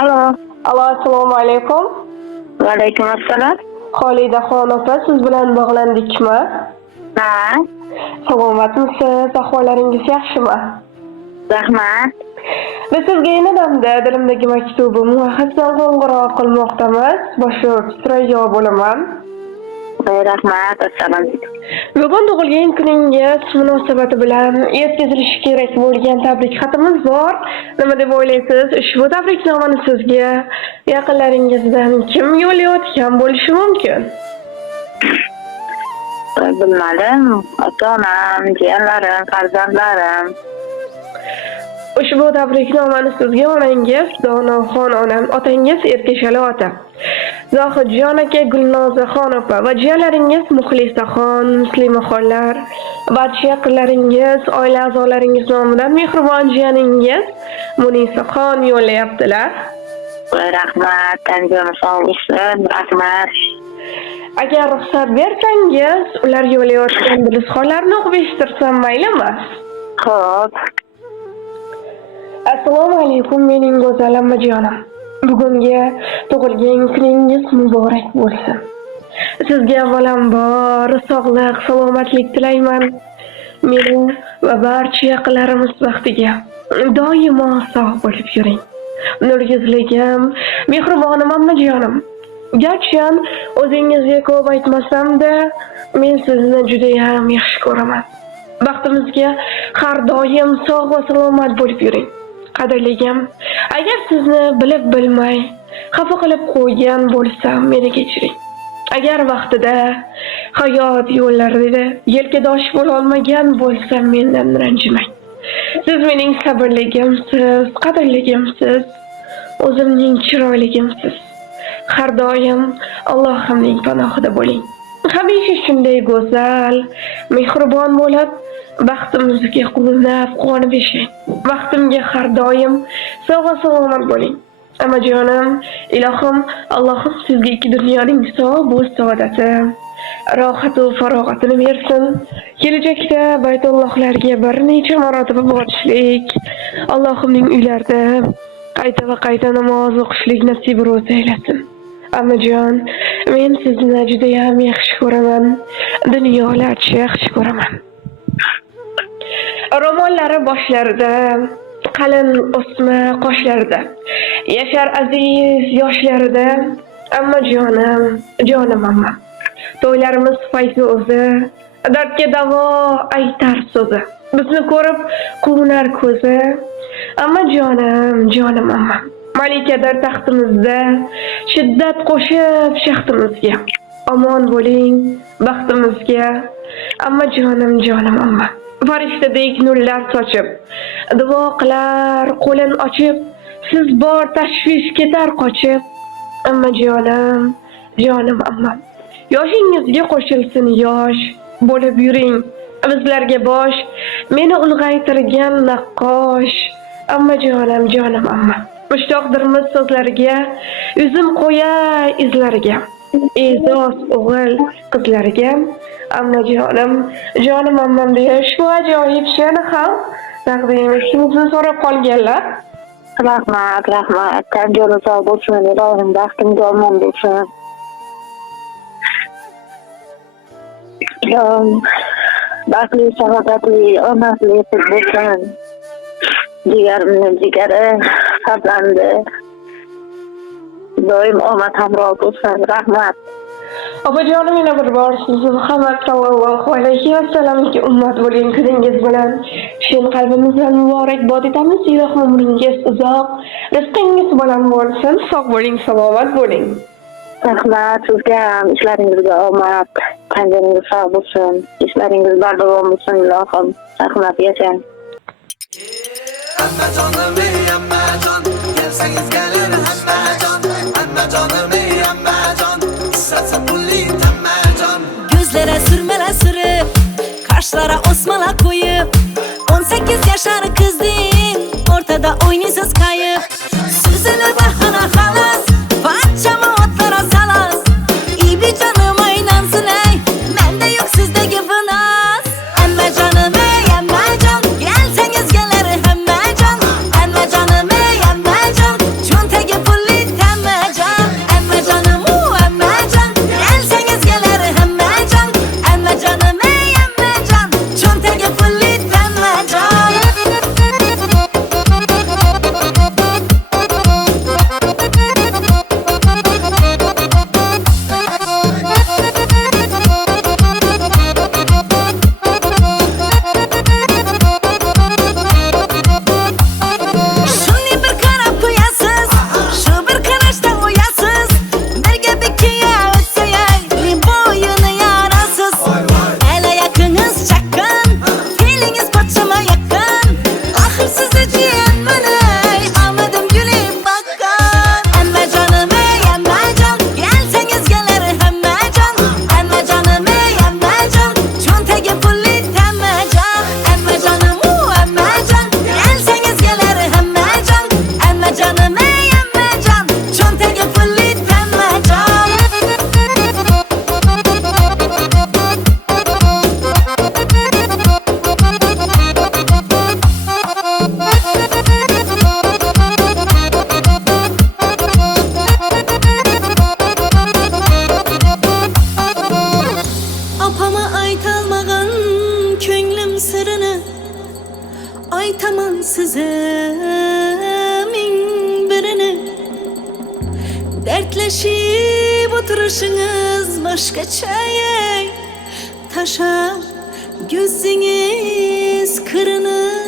Alo. Alo, assalomu alaykum. Va alaykum assalom. Xolidaxon opa, siz bilan bog'landikmi? Ha, Salomatmisiz? Ahvollaringiz yaxshimi? rahmat. Biz sizga yenidamda dilimdagi maktubim xatdan qo'ng'iroq qilmoqdamiz. Boshlovchi Surayyo bo'laman. Rahmat, assalom. Bugun tug'ilgan kuningiz munosabati bilan yetkazilishi kerak bo'lgan tabrik xatimiz bor. Nima deb o'ylaysiz? Ushbu tabriknomani sizga yaqinlaringizdan kim yo'llayotgan bo'lishi mumkin? Bilmadim. Ota-onam, jiyanlarim, farzandlarim. Ushbu tabriknomani sizga onangiz Donoxon onam, otangiz Erkashali ota, Zohidjon aka, Gulnozaxon opa va jiyanlaringiz Muxlisaxon, Muslimaxonlar, barcha yaqinlaringiz, oila a'zolaringiz nomidan mehribon jiyaningiz Munisaxon yo'llayaptilar. Rahmat, tanjoni sog' bo'lsin. Rahmat. Agar ruxsat bersangiz, ular yo'llayotgan dilizxonlarni o'qib eshittirsam maylimi? Xo'p. Assalomu alaykum mening go'zal ammajonim. Bugungi tug'ilgan kuningiz muborak bo'lsin. Sizga avvalambor sog'lik, salomatlik tilayman. Meni va barcha yaqinlarimiz baxtiga doimo sog' bo'lib yuring. Nurgizligim, mehribonim ammajonim. Garchi o'zingizga ko'p aytmasam-da, men sizni juda ham yaxshi ko'raman. Baxtimizga har doim sog' va salomat bo'lib yuring. Qadrligim, agar sizni bilib bilmay xafa qilib qo'ygan bo'lsam, meni kechiring. Agar vaqtida hayot yo'llarida yelkadosh bo'la olmagan bo'lsam, mendan ranjimang. Siz mening sabrligimsiz, qadrligimsiz, o'zimning chiroyligimsiz. Har doim Allohimning panohida bo'ling. Hamisha shunday go'zal, mehribon bo'lib, baxtimizga quvonib yashang. Vaqtimga har doim sog' va salomat bo'ling. Amajonim, ilohim, Allohim sizga ikki dunyoning sog' bu saodati, rohat va farog'atini bersin. Kelajakda Baytullohlarga bir necha marotaba borishlik, Allohimning uylarida qayta va qayta namoz o'qishlik nasib ro'za aylasin. Amajon, men sizni juda ham yaxshi ko'raman. Dunyolarcha yaxshi ko'raman. Ro'mollari boshlarida, qalin o'sma qoshlarida, yashar aziz yoshlarida, ammajonim, jonim ammam. To'ylarimiz fayzi o'zi, dardga davo aytar so'zi. Bizni ko'rib quvunar ko'zi, ammajonim, jonim ammam. Malikadir taxtimizda, shiddat qo'shib shaxtimizga. Omon bo'ling baxtimizga, ammajonim, jonim ammam. Farishtadek nurlar sochib, duo qilar qo'lin ochib, siz bor tashvish ketar qochib. Ammajonim, jonim ammam. Yoshingizga qo'shilsin yosh, bo'lib yuring bizlarga bosh, meni ulg'aytirgan naqqosh. Ammajonim, jonim ammam. Mushtoqdirmiz so'zlarga, yuzim qo'yay izlariga. E'zoz o'g'il qizlarga, ammajonim, jonim ammam deya ushbu ajoyib she'rni ham taqdim etishimizni so'rab qolganlar. Rahmat, rahmat. Tanjoni sog' bo'lsin. Ilohim baxtimga omon bo'lsin. Baxtli, saodatli, omadli bo'lsin. Jigarimni jigari, farzandi. Doim omad hamroh bo'lsin. Rahmat. Opajonim, yana bir bor sizni Muhammad sallallohu alayhi vasallamga ummat bo'lgan kuningiz bilan chin qalbimizdan muborakbod etamiz. Ilohim umringiz uzoq, rizqingiz baland bo'lsin, sog' bo'ling, salomat bo'ling. Rahmat, sizga ham ishlaringizga omad, tanjoningiz sog' bo'lsin, ishlaringiz bardavom bo'lsin, ilohim. Rahmat, yashang. Ammajonim, ammajon, kelsangiz kelir hammajon. Ammajonim, ammajon, satsa pulli tammajon. Gözlere sürmeler sürüp, kaşlara osmalar koyup, 18 yaşar kızdın, ortada oynasız kayıp. Süzülür bahana halas, parçamı otlara salas. İyi bir canım oynansın ey, mende yok sizdeki fınas. Emme canım ey, emme can, gelseniz gelir hemme can. Emme canım ey, emme can, çun Yaşayıp oturuşunuz başkaça Taşa gözünüz kırını